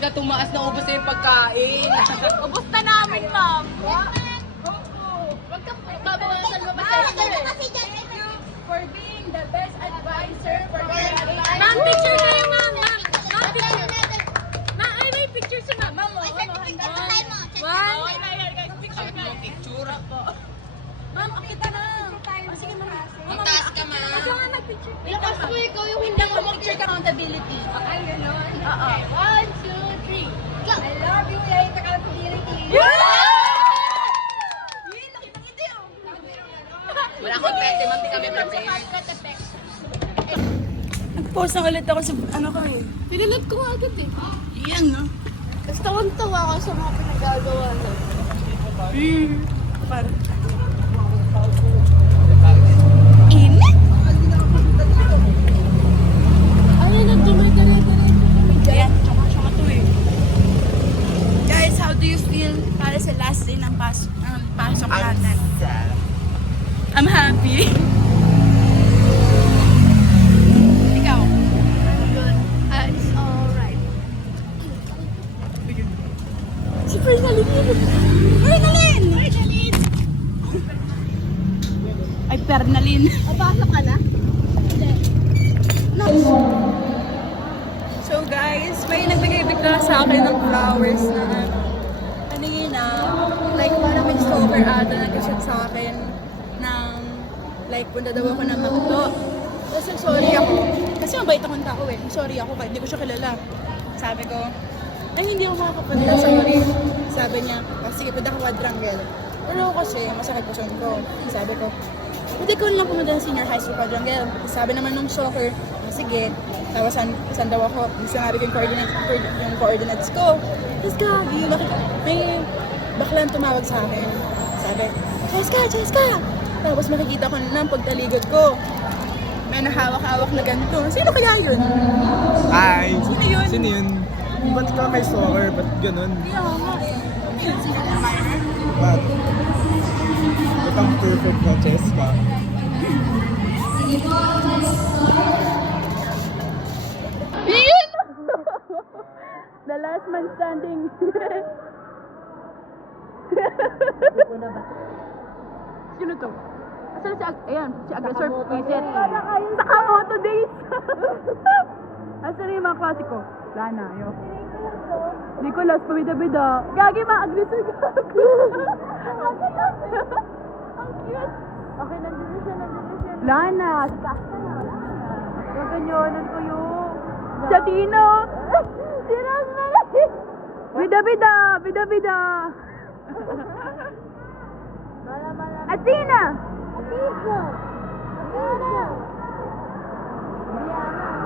ka tumaas na ubos na yung pagkain. Ubus na namin, ma'am. Huwag ka babawasan mo kasi for being the best advisor for ma'am, picture kayo, ma'am. Ma'am, picture. Ma'am, ay, may picture si ma'am. Ma'am, Picture po. ma'am, akita na. Sige, ma'am. Magtaas ka, ma'am. Ito nga, mag-picture. Lakas mo, ikaw yung hindi mo picture accountability. Okay, gano'n? Oo. 1, 2, 3. Go! I love you, Yay, accountability. Wala akong pwede, ma'am. Di kami prepared. Nag-post na ulit ako sa ano ko eh. Pinalad ko agad eh. Yan no. Kasi tawang-tawa ako sa mga pinagagawa na. Parang. Init! Ano, nagdumay-dala-dala kami dyan. Ayan, tsaka to eh. Guys, how do you feel para sa last day ng pasok natin? I'm happy. Ikaw? It's alright. Si Fernalyn yun. Fernalyn! Fernalyn! Ay, Fernalyn. Pasok ka na? No. So guys, may nagbigay-bigla sa akin ng flowers na kanina. Like, parang may stalker ata nag-shoot sa akin ng like, punta daw ako ng Makto. Tapos sorry ako. Kasi mabait akong tao eh. Sorry ako kahit hindi ko siya kilala. Sabi ko, ay hindi ako makakapunta, sorry. Sabi niya, sige punta ka quadrangle. Pero kasi masakit po ko. Sabi ko, hindi ko lang pumunta ng senior high school quadrangle. Sabi naman nung soccer, sige. Tapos saan daw ako? Sinabi ko yung coordinates ko. Tapos gabi, may baklang tumawag sa akin. Sabi, Cheska! Tapos makikita ko na ang pagtaligod ko. May nahawak-hawak na ganito. Sino kaya yun? Ay! Sino yun? Sino yun? Ba't ka kay soccer? Ba't ganun? Hindi ako nga. Ba't? Ba't ang perfect na Cheska? Yun! The last man standing. Sino to? Asan si Aggressor Visit? Sa Kamoto Days! Asan na yung mga klasiko? Wala na, yun. Nicolas, pabida-bida. Gagi, mga aggressor gago. Ang cute! Okay, nandito siya. Wala na. Gaganyonan ko yung... Sa Tino! Siras na Bida-bida! Bida-bida! Mala. Athena! Atigo! Diana! Diana!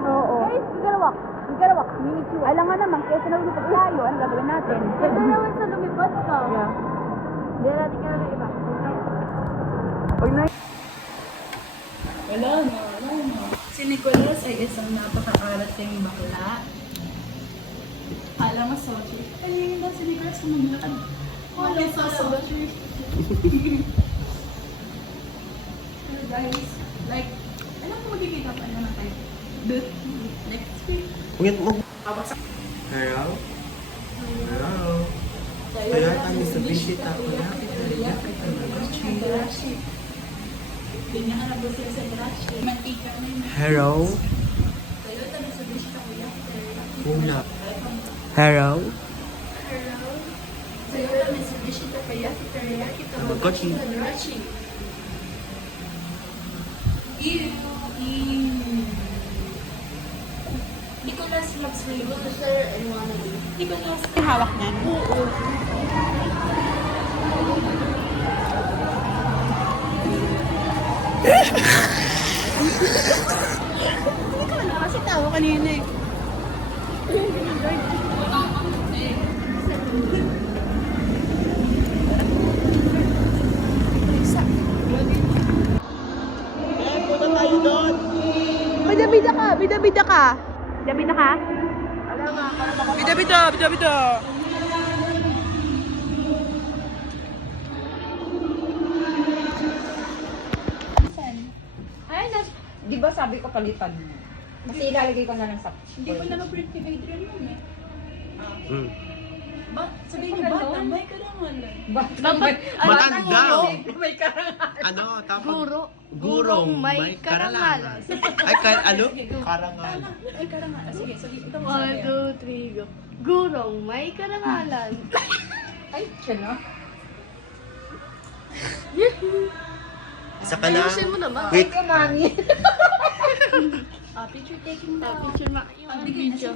Oo. Guys, we gotta walk. Miniature. Alam nga naman, kesa lumipad tayo, ano gagawin natin? Kasi naman sa lumipad ka. Yeah. Hindi natin ka na iba. Huwag na. Wala na. Si Nicolas ay isang napaka-arating bakla. Alam mo, Sochi. Kanina daw si Nicolas kumaglakad. Wala sa Sochi. Pero guys, like, alam ko magkikita pa naman tayo. Next week. Ungit mo. Hello? Hello? Kaya kami sa visit ako na. Ganyan ka na ba sila sa Grashi? Mantika na yun. Hello? Kayo, tabi sa visit ako yan. Una. Hello? Kayo, tabi sa visit ako yan. Kita mo ba Kochi. sa Grashi? Nicolas loves label. Nicolas, may hawak niyan. Oo. Kasi tawa kanina eh. Punta tayo doon! Bida-bida ka! Bida-bida ka! Bida-bida ka? Bida-bida! Bida-bida! Ay, di ba sabi ko palitan mo? Kasi ilalagay ko na lang sa... Hindi pa na-birthday kay Adrian yun eh. Mm. Sabihin niyo, bata, may karangalan. Matanda! May karangalan. Ano? Tapos? Gurong may karangalan. Ay, ano? Karangalan. Ay, karangalan. Sige, ito mo 1, 2, 3, go. Gurong may karangalan. Ay, siya na. Isa ka na. Ayusin mo naman. Wait. Mami. Picture taking na. Picture ma. Yung video.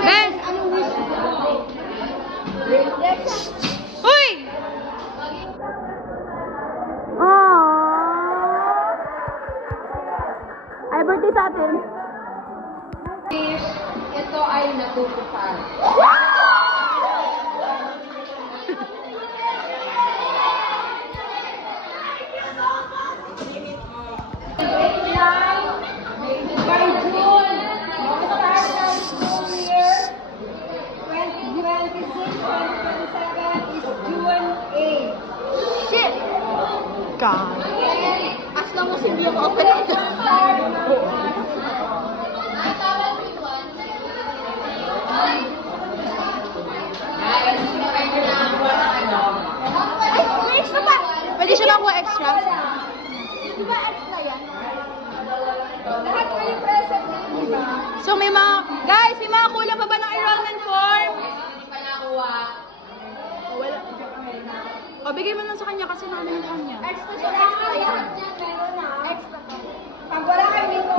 Ben! Uy! Ay, birthday sa atin. Ito ay natutupad. By June, start ng school year 2026-2027 is June 8. Shit! God. As long as hindi ako operator. Ay, may extra pa! Pwede siya makuha extra? Di ba extra yan? Lahat kayo present na, di ba? So may mga, guys, may mga kulang pa ba ng enrollment form? Wala. O, bigay mo lang sa kanya kasi namin yung kanya. Extra siya, extra yan. Meron na. Extra pa. Pag wala kayo dito,